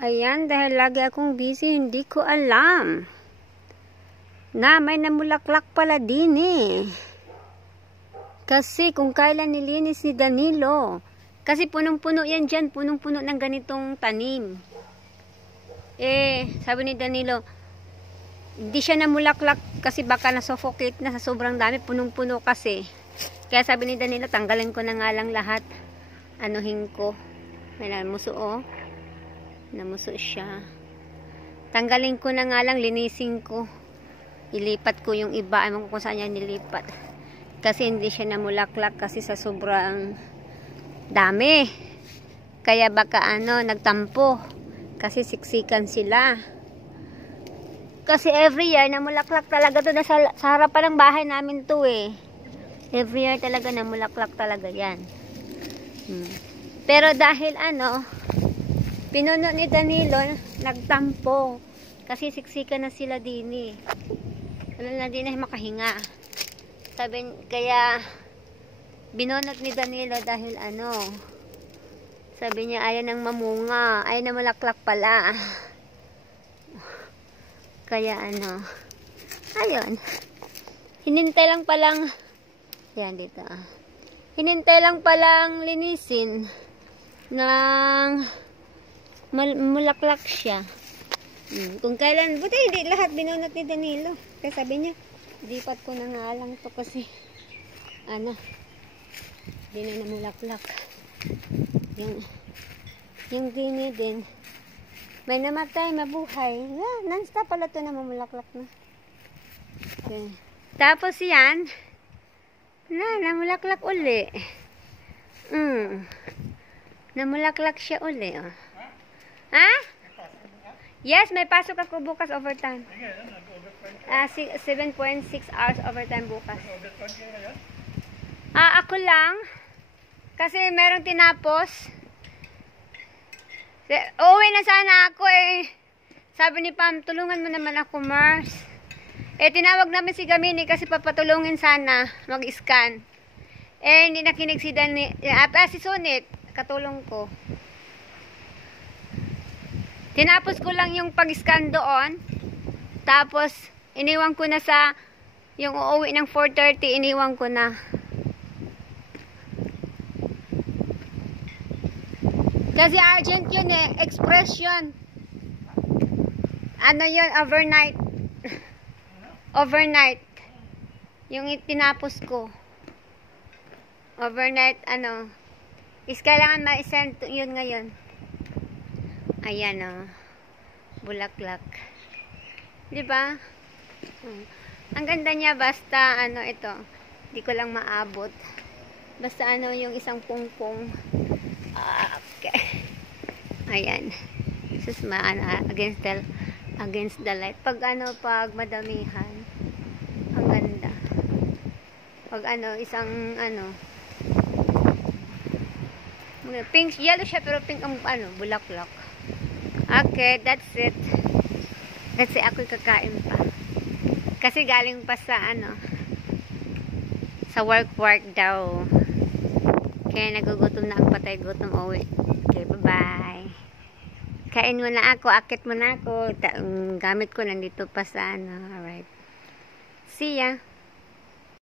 Ayan, dahil lagi akong busy, hindi ko alam na may namulaklak pala din eh. Kasi kung kailan nilinis ni Danilo. Kasi punong-puno yan dyan, punong-puno ng ganitong tanim. Eh, sabi ni Danilo, hindi siya namulaklak kasi baka na-suffocate na sa sobrang dami, punong-puno kasi. Kaya sabi ni Danilo, tanggalin ko na nga lang lahat. Anuhin ko. May namuso oh. Namuso siya. Tanggalin ko na nga lang, linisin ko. Ilipat ko yung iba. Ewan ko kung saan niya nilipat. Kasi hindi siya namulaklak kasi sa sobrang dami. Kaya baka nagtampo. Kasi siksikan sila. Kasi every year namulaklak talaga to. Sa harapan ng bahay namin to eh. Every year talaga namulaklak talaga yan. Pero dahil pinuno ni Danilo, nagtampo. Kasi siksikan na sila din eh. Wala na din na makahinga. Kaya binunot ni Danilo dahil sabi niya ayaw nang mamunga. Ayaw na malaklak pala. Kaya ayun. Hinintay lang palang yan dito hinintay lang palang linisin ng mulaklak siya. Kung kailan, buti hindi lahat binunot ni Danilo. Kaya sabi niya, dipat ko na nga lang to kasi hindi na namulaklak. Yung dini din may namatay, mabuhay. Non-stop pala to na mamulaklak na. Okay. Tapos yan namulaklak uli. Namulaklak siya uli oh. Ha? Yes, may pasok ako bukas overtime. 7.6 hours overtime bukas. Ako lang. Kasi merong tinapos. Uwi na sana ako eh. Sabi ni Pam, tulungan mo naman ako, Mars. Tinawag namin si Gamini kasi papatulungin sana mag-scan. Hindi nakinig si si Sunit, katulong ko. Tinapos ko lang yung pag-scan doon. Tapos, iniwan ko na yung uuwi ng 4:30, iniwan ko na. Kasi urgent yun eh, express yun. Yun, overnight. Overnight. Yung tinapos ko. Overnight, is kailangan ma-send yun ngayon. Ayan bulaklak. Diba? Ang ganda niya basta ito. Hindi ko lang maabot. Basta yung isang pungpong. Okay. Ayan. Sus against the light. Pag pag madamihan. Ang ganda. Pag isang pink, yellow siya pero pink ang bulaklak. Okay, that's it. Kasi ako'y kakain pa. Kasi galing pa sa sa work daw. Kaya nagugutom na ang patay gutom uwi. Okay, bye-bye. Kain mo na ako, akit mo na ako. Gamit ko nandito pa sa alright. See ya.